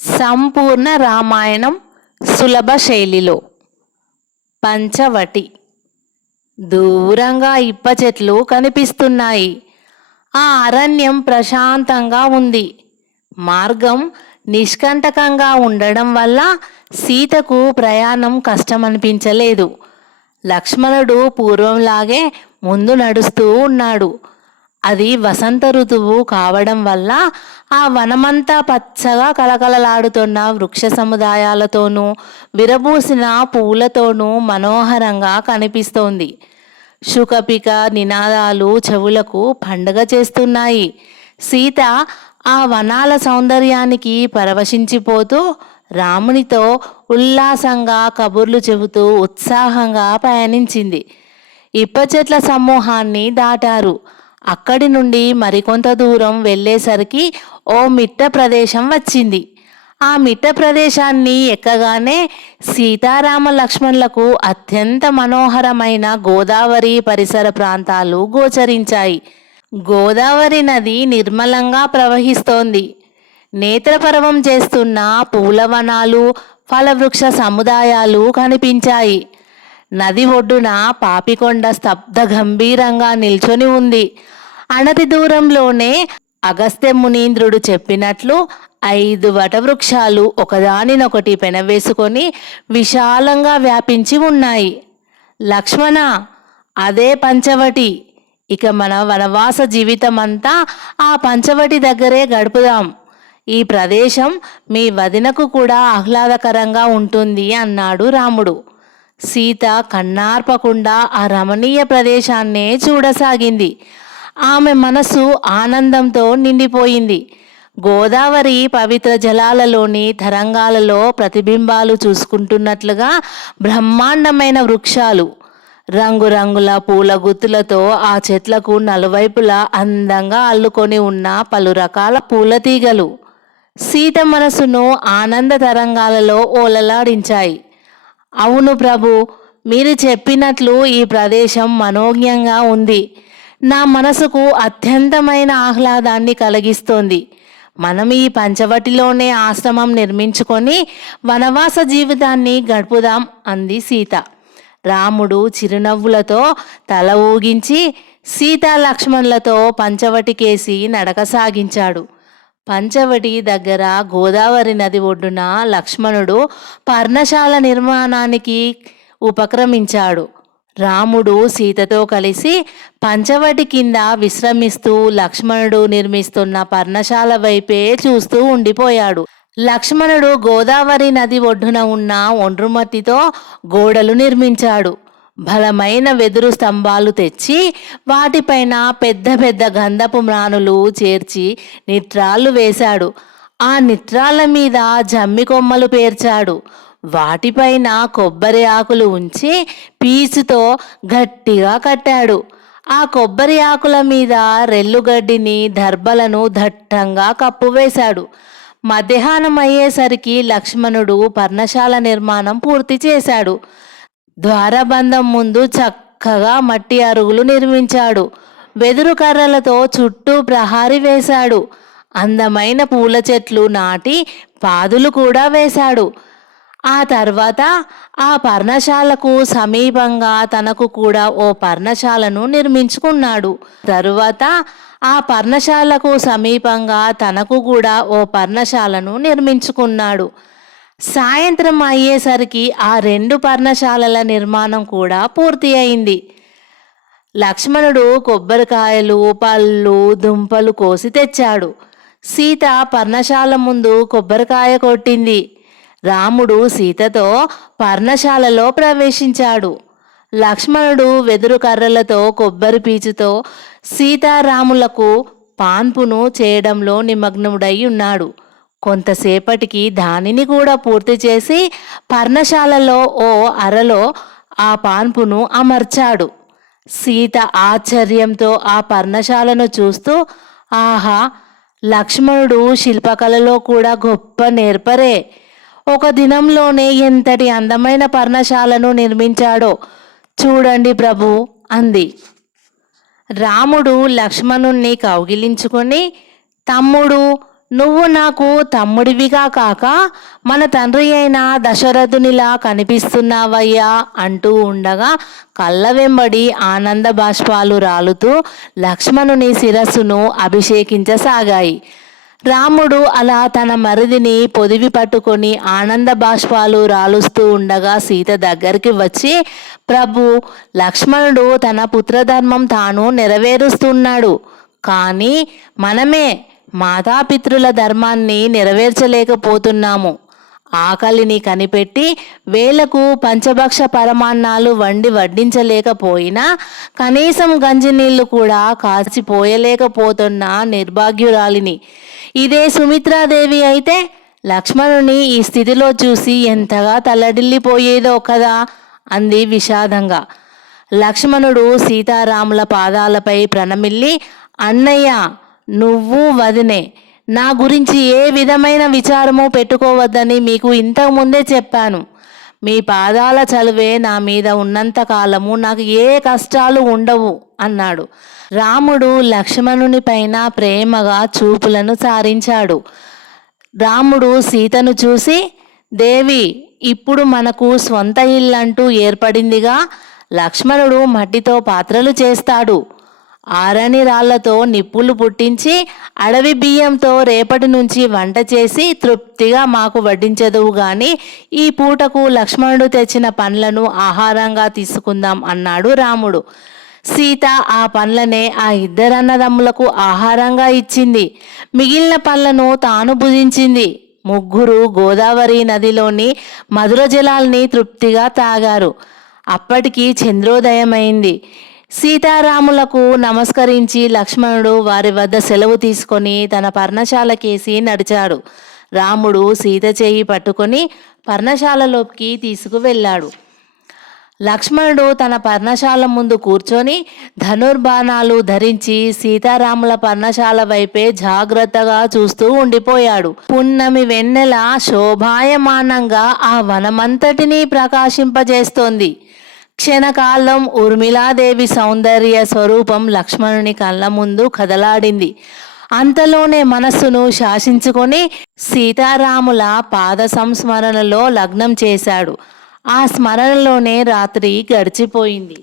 సంపూర్ణ రామాయణం సులభ శైలిలో. పంచవటి. దూరంగా ఇప్ప చెట్లు కనిపిస్తున్నాయి. ఆ అరణ్యం ప్రశాంతంగా ఉంది. మార్గం నిష్కంటకంగా ఉండడం వల్ల సీతకు ప్రయాణం కష్టమనిపించలేదు. లక్ష్మణుడు పూర్వంలాగే ముందు నడుస్తూ ఉన్నాడు. అది వసంత ఋతువు కావడం వల్ల ఆ వనమంతా పచ్చగా కలకలలాడుతున్న వృక్ష సముదాయాలతోనూ విరబూసిన పూలతోనూ మనోహరంగా కనిపిస్తోంది. శుకపిక నినాదాలు చెవులకు పండగ చేస్తున్నాయి. సీత ఆ వనాల సౌందర్యానికి పరవశించిపోతూ రామునితో ఉల్లాసంగా కబుర్లు చెబుతూ ఉత్సాహంగా పయనించింది. ఇప్ప చెట్ల సమూహాన్ని దాటారు. అక్కడి నుండి మరికొంత దూరం వెళ్ళేసరికి ఓ మిట్ట ప్రదేశం వచ్చింది. ఆ మిట్ట ప్రదేశాన్ని ఎక్కగానే సీతారామ లక్ష్మణులకు అత్యంత మనోహరమైన గోదావరి పరిసర ప్రాంతాలు గోచరించాయి. గోదావరి నది నిర్మలంగా ప్రవహిస్తోంది. నేత్రపరవం చేస్తున్న పూలవనాలు, ఫలవృక్ష సముదాయాలు కనిపించాయి. నది ఒడ్డున పాపికొండ స్తబ్ద గంభీరంగా నిల్చొని ఉంది. అనతి దూరంలోనే అగస్త్య మునీంద్రుడు చెప్పినట్లు 5 వటవృక్షాలు ఒకదానినొకటి పెనవేసుకొని విశాలంగా వ్యాపించి ఉన్నాయి. లక్ష్మణ, అదే పంచవటి. ఇక మన వనవాస జీవితమంతా ఆ పంచవటి దగ్గరే గడుపుదాం. ఈ ప్రదేశం మీ వదినకు కూడా ఆహ్లాదకరంగా ఉంటుంది అన్నాడు రాముడు. సీత కన్నార్పకుండా ఆ రమణీయ ప్రదేశాన్నే చూడసాగింది. ఆమె మనసు ఆనందంతో నిండిపోయింది. గోదావరి పవిత్ర జలాలలోని తరంగాలలో ప్రతిబింబాలు చూసుకుంటున్నట్లుగా బ్రహ్మాండమైన వృక్షాలు, రంగురంగుల పూల గుత్తులతో ఆ చెట్లకు నలువైపులా అందంగా అల్లుకొని ఉన్న పలు రకాల పూలతీగలు సీత మనసును ఆనంద తరంగాలలో ఓలలాడించాయి. అవును ప్రభు, మీరు చెప్పినట్లు ఈ ప్రదేశం మనోజ్ఞంగా ఉంది. నా మనసుకు అత్యంతమైన ఆహ్లాదాన్ని కలిగిస్తోంది. మనం ఈ పంచవటిలోనే ఆశ్రమం నిర్మించుకొని వనవాస జీవితాన్ని గడుపుదాం అంది సీత. రాముడు చిరునవ్వులతో తల ఊగించి సీతా లక్ష్మణులతో పంచవటికేసి నడక సాగించాడు. పంచవటి దగ్గర గోదావరి నది ఒడ్డున లక్ష్మణుడు పర్ణశాల నిర్మాణానికి ఉపక్రమించాడు. రాముడు సీతతో కలిసి పంచవటి కింద విశ్రమిస్తూ లక్ష్మణుడు నిర్మిస్తున్న పర్ణశాల వైపే చూస్తూ ఉండిపోయాడు. లక్ష్మణుడు గోదావరి నది ఒడ్డున ఉన్న ఒండ్రుమట్టితో గోడలు నిర్మించాడు. బలమైన వెదురు స్తంభాలు తెచ్చి వాటిపైన పెద్ద పెద్ద గంధపు మ్రానులు చేర్చి నిట్రాళ్ళు వేశాడు. ఆ నిట్రాళ్ళ మీద జమ్మి కొమ్మలు పేర్చాడు. వాటిపైన కొబ్బరి ఆకులు ఉంచి పీచుతో గట్టిగా కట్టాడు. ఆ కొబ్బరి ఆకుల మీద రెల్లుగడ్డిని, దర్భలను దట్టంగా కప్పువేశాడు. మధ్యాహ్నం అయ్యేసరికి లక్ష్మణుడు పర్ణశాల నిర్మాణం పూర్తి చేశాడు. ద్వారబంధం ముందు చక్కగా మట్టి అరుగులు నిర్మించాడు. వెదురు కర్రలతో చుట్టూ ప్రహారీ వేశాడు. అందమైన పూల చెట్లు నాటి పాదులు కూడా వేశాడు. ఆ తర్వాత ఆ పర్ణశాలకు సమీపంగా తనకు కూడా ఓ పర్ణశాలను నిర్మించుకున్నాడు. తరువాత ఆ పర్ణశాలకు సమీపంగా తనకు కూడా ఓ పర్ణశాలను నిర్మించుకున్నాడు. సాయంత్రం అయ్యేసరికి ఆ 2 పర్ణశాలల నిర్మాణం కూడా పూర్తి అయింది. లక్ష్మణుడు కొబ్బరికాయలు, పళ్ళు, దుంపలు కోసి తెచ్చాడు. సీత పర్ణశాల ముందు కొబ్బరికాయ కొట్టింది. రాముడు సీతతో పర్ణశాలలో ప్రవేశించాడు. లక్ష్మణుడు వెదురు కర్రలతో, కొబ్బరి పీచుతో సీతారాములకు పాన్పును చేయడంలో నిమగ్నుడై ఉన్నాడు. కొంతసేపటికి దానిని కూడా పూర్తి చేసి పర్ణశాలలో ఓ అరలో ఆ పాన్పును అమర్చాడు. సీత ఆశ్చర్యంతో ఆ పర్ణశాలను చూస్తూ, ఆహా, లక్ష్మణుడు శిల్పకళలో కూడా గొప్ప నేర్పరే. ఒక దినంలోనే ఎంతటి అందమైన పర్ణశాలను నిర్మించాడో చూడండి ప్రభు అంది. రాముడు లక్ష్మణుణ్ణి కౌగిలించుకొని, తమ్ముడు, నువ్వు నాకు తమ్ముడివిగా కాక మన తండ్రి అయిన దశరథునిలా కనిపిస్తున్నావయ్యా అంటూ ఉండగా కళ్ళ వెంబడి ఆనంద బాష్పాలు రాలుతూ లక్ష్మణుని శిరస్సును అభిషేకించసాగాయి. రాముడు అలా తన మరిదిని పొదివి పట్టుకొని ఆనంద బాష్పాలు రాలుస్తూ ఉండగా సీత దగ్గరికి వచ్చి, ప్రభు, లక్ష్మణుడు తన పుత్రధర్మం తాను నెరవేరుస్తున్నాడు, కానీ మనమే మాతాపితృల ధర్మాన్ని నెరవేర్చలేకపోతున్నాము. ఆకలిని కనిపెట్టి వేలకు పంచభక్ష పరమాన్నాలు వడ్డించలేకపోయినా కనీసం గంజినీళ్లు కూడా కాచిపోయలేకపోతున్న నిర్భాగ్యురాలిని. ఇదే సుమిత్రాదేవి అయితే లక్ష్మణుని ఈ స్థితిలో చూసి ఎంతగా తల్లడిల్లిపోయేదో కదా అంది విషాదంగా. లక్ష్మణుడు సీతారాముల పాదాలపై ప్రణమిల్లి, అన్నయ్య, నువ్వు వదినే నా గురించి ఏ విధమైన విచారము పెట్టుకోవద్దని మీకు ఇంతకుముందే చెప్పాను. మీ పాదాల చలువే నా మీద ఉన్నంత కాలము నాకు ఏ కష్టాలు ఉండవు అన్నాడు. రాముడు లక్ష్మణుని పైన ప్రేమగా చూపులను సారించాడు. రాముడు సీతను చూసి, దేవి, ఇప్పుడు మనకు స్వంత ఇల్లంటూ ఏర్పడిందిగా. లక్ష్మణుడు మట్టితో పాత్రలు చేస్తాడు, ఆరని రాళ్లతో నిప్పులు పుట్టించి అడవి బియ్యంతో రేపటి నుంచి వంట చేసి తృప్తిగా మాకు వడ్డించదువు గాని ఈ పూటకు లక్ష్మణుడు తెచ్చిన పండ్లను ఆహారంగా తీసుకుందాం అన్నాడు రాముడు. సీత ఆ పండ్లనే ఆ ఇద్దరన్నదమ్ములకు ఆహారంగా ఇచ్చింది. మిగిలిన పండ్లను తాను భుజించింది. ముగ్గురు గోదావరి నదిలోని మధుర జలాల్ని తృప్తిగా తాగారు. అప్పటికి చంద్రోదయమైంది. సీతారాములకు నమస్కరించి లక్ష్మణుడు వారి వద్ద సెలవు తీసుకొని తన పర్ణశాలకేసి నడిచాడు. రాముడు సీత చేయి పట్టుకొని పర్ణశాలలోకి తీసుకువెళ్ళాడు. లక్ష్మణుడు తన పర్ణశాల ముందు కూర్చొని ధనుర్బాణాలు ధరించి సీతారాముల పర్ణశాల వైపే జాగ్రత్తగా చూస్తూ ఉండిపోయాడు. పున్నమి వెన్నెల శోభాయమానంగా ఆ వనమంతటినీ ప్రకాశింపజేస్తోంది. క్షణకాలం ఊర్మిళాదేవి సౌందర్య స్వరూపం లక్ష్మణుని కళ్ళ ముందు కదలాడింది. అంతలోనే మనస్సును శాసించుకొని సీతారాముల పాద సంస్మరణలో లగ్నం చేశాడు. ఆ స్మరణలోనే రాత్రి గడిచిపోయింది.